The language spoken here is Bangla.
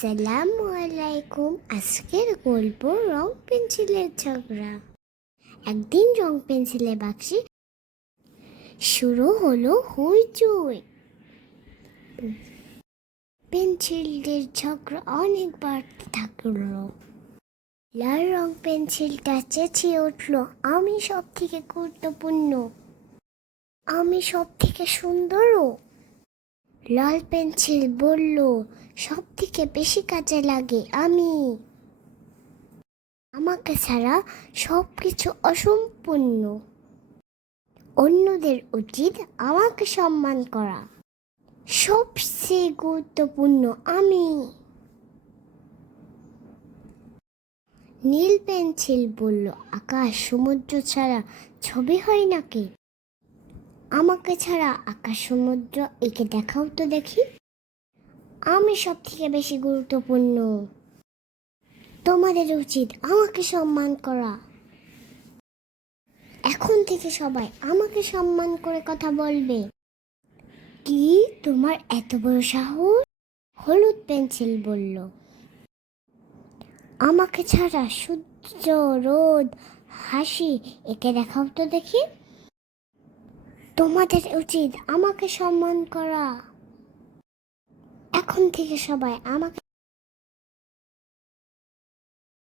আসসালামু আলাইকুম। আজকের গল্প রং পেন্সিলের ঝগড়া। একদিন রং পেন্সিলের বাক্সে শুরু হলো হইচই। পেন্সিলদের ঝগড়া অনেক বাড়তে থাকলো। লাল রং পেন্সিলটা চেঁচিয়ে উঠলো, আমি সব থেকে গুরুত্বপূর্ণ, আমি সব থেকে সুন্দরও। লাল পেন্সিল বলল, সব থেকে বেশি কাজে লাগে আমি, আমাকে ছাড়া সব কিছু অসম্পূর্ণ, অন্যদের উচিত আমাকে সম্মান করা, সবচেয়ে গুরুত্বপূর্ণ আমি। নীল পেন্সিল বলল, আকাশ সমুদ্র ছাড়া ছবি হয় নাকি, আমাকে ছাড়া আকাশ সমুদ্র একে দেখাও তো দেখি, আমি সব থেকে বেশি গুরুত্বপূর্ণ, তোমাদের উচিত আমাকে সম্মান করা। এখন থেকে সবাই আমাকে সম্মান করে কথা বলবে। কি, তোমার এত বড় সাহস? হলুদ পেন্সিল বলল, আমাকে ছাড়া সূর্য, রোদ, হাসি একে দেখাও তো দেখি, তোমাদের উচিত আমাকে সম্মান করা। এখন থেকে সবাই আমাকে